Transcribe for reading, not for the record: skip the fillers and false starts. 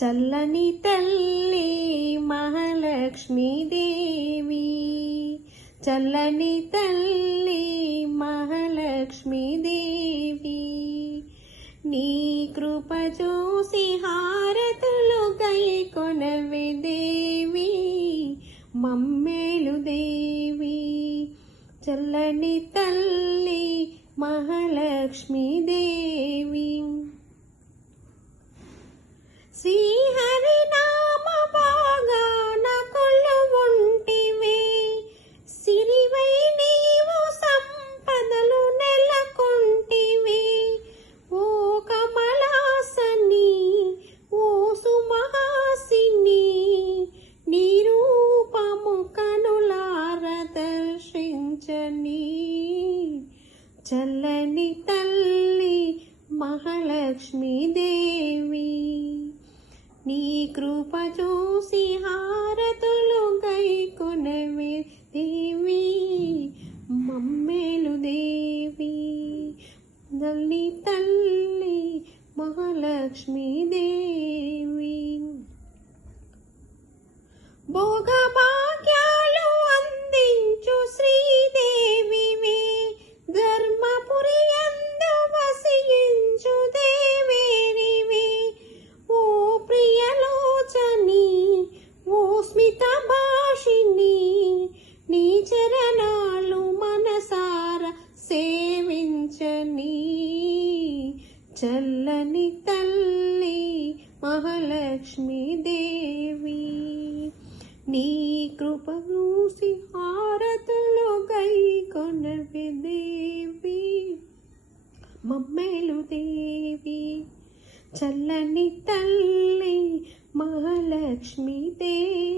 చల్లని తల్లి మహాలక్ష్మీ దేవి, చల్లని తల్లి మహాలక్ష్మీ దేవి, నీ కృప చూసి హారతులు గైకొనవే దేవి, మమ్మేలు దేవి. చల్లని తల్లి మహాలక్ష్మీ దేవి, శ్రీహరి నామ బాగాన కొలువుంటివే, సిరివై నీవు సంపదలు నెలకొంటివే. ఓ కమలాసని ఓ సుమహాసిని, నీ రూపము కనులార దర్శించని. చల్లని తల్లి మహాలక్ష్మీ దేవి, నీ కృప చూసి హారతులు గైకొనవే దేవి, మమ్మేలు దేవి. తల్లి తల్లి మహాలక్ష్మీ దేవి, భోగ భాగ్యాలు అందించు శ్రీదేవివే, ధర్మపురి యందు వసించు దేవేరివే. ఓ ప్రియలోచని ఓ స్మిత భాషిని, నీ చరణాలు మనసార సేవించని. చల్లని తల్లి మహాలక్ష్మీ దేవి, నీ కృప చూసి హారతులు గైకొనవే దేవి, మమ్మేలు దేవి. చల్లని తల్లి మహాలక్ష్మీ దేవి.